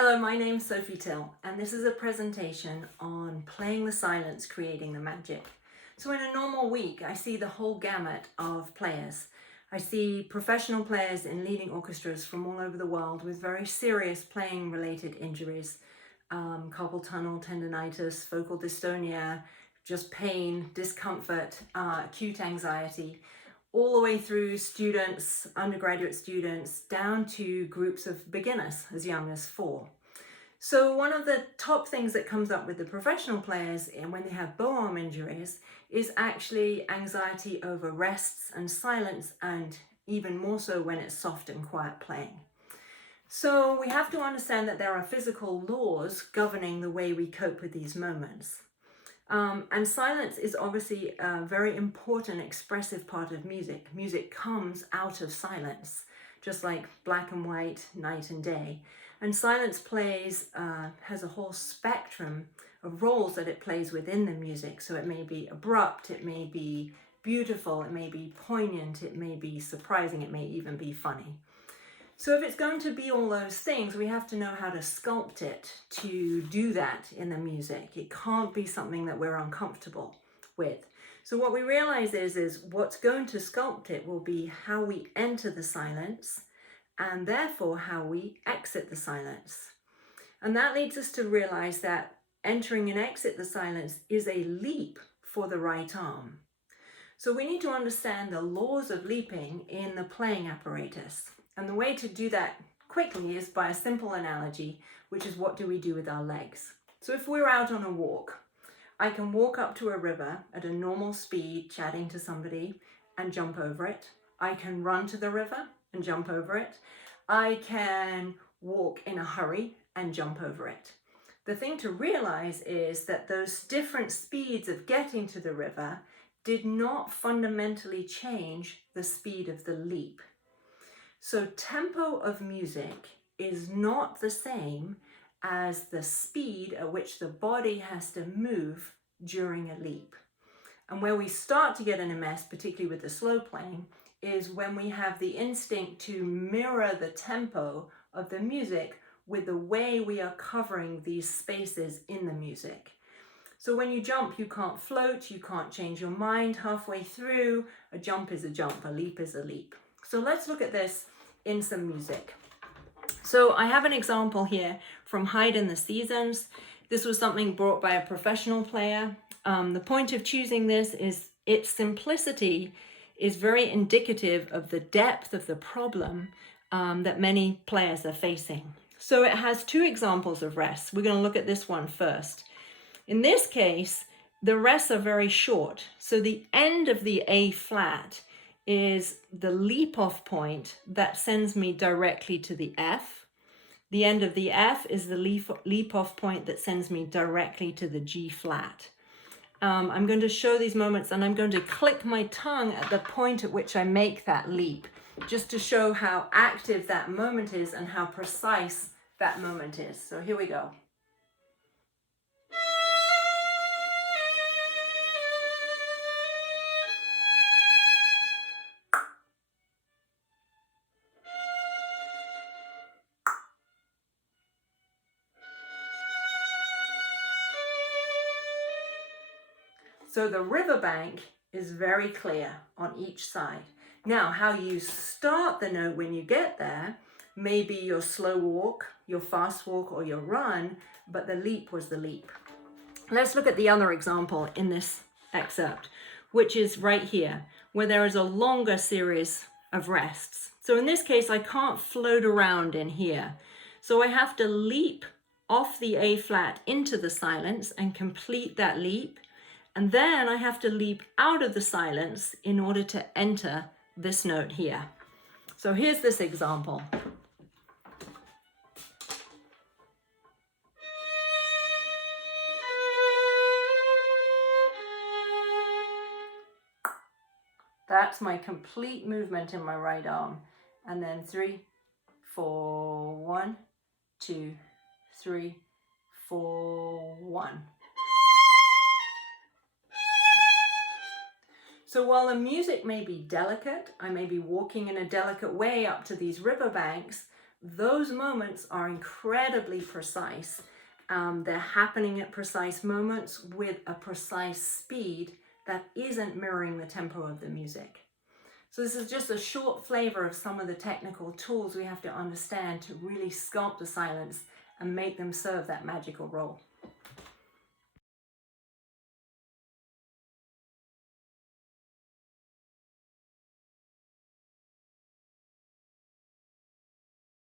Hello, my name's Sophie and this is a presentation on playing the silence, creating the magic. So in a normal week, I see the whole gamut of players. I see professional players in leading orchestras from all over the world with very serious playing related injuries, carpal tunnel tendonitis, focal dystonia, just pain, discomfort, acute anxiety, all the way through students, undergraduate students, down to groups of beginners as young as 4. So one of the top things that comes up with the professional players when they have bow arm injuries is actually anxiety over rests and silence, and even more so when it's soft and quiet playing. So we have to understand that there are physical laws governing the way we cope with these moments. And silence is obviously a very important expressive part of music. Music comes out of silence, just like black and white, night and day. And silence has a whole spectrum of roles that it plays within the music. So it may be abrupt, it may be beautiful, it may be poignant, it may be surprising, it may even be funny. So if it's going to be all those things, we have to know how to sculpt it to do that in the music. It can't be something that we're uncomfortable with. So what we realize is what's going to sculpt it will be how we enter the silence and therefore how we exit the silence. And that leads us to realize that entering and exit the silence is a leap for the right arm. So we need to understand the laws of leaping in the playing apparatus. And the way to do that quickly is by a simple analogy, which is what do we do with our legs? So if we're out on a walk, I can walk up to a river at a normal speed, chatting to somebody, and jump over it. I can run to the river and jump over it. I can walk in a hurry and jump over it. The thing to realize is that those different speeds of getting to the river did not fundamentally change the speed of the leap. So tempo of music is not the same as the speed at which the body has to move during a leap. And where we start to get in a mess, particularly with the slow playing, is when we have the instinct to mirror the tempo of the music with the way we are covering these spaces in the music. So when you jump, you can't float, you can't change your mind halfway through. A jump is a jump, a leap is a leap. So let's look at this in some music. So I have an example here from Hide in the Seasons. This was something brought by a professional player. The point of choosing this is its simplicity is very indicative of the depth of the problem that many players are facing. So it has 2 examples of rests. We're going to look at this one first. In this case, the rests are very short. So the end of the A flat is the leap off point that sends me directly to the F. The end of the F is the leap off point that sends me directly to the G flat. I'm going to show these moments and I'm going to click my tongue at the point at which I make that leap, just to show how active that moment is and how precise that moment is. So here we go. So the riverbank is very clear on each side. Now, how you start the note when you get there may be your slow walk, your fast walk, or your run, but the leap was the leap. Let's look at the other example in this excerpt, which is right here, where there is a longer series of rests. So in this case, I can't float around in here. So I have to leap off the A flat into the silence and complete that leap. And then I have to leap out of the silence in order to enter this note here. So here's this example. That's my complete movement in my right arm. And then 3, 4, 1, 2, 3, 4, 1. So while the music may be delicate, I may be walking in a delicate way up to these riverbanks, those moments are incredibly precise. They're happening at precise moments with a precise speed that isn't mirroring the tempo of the music. So this is just a short flavor of some of the technical tools we have to understand to really sculpt the silence and make them serve that magical role.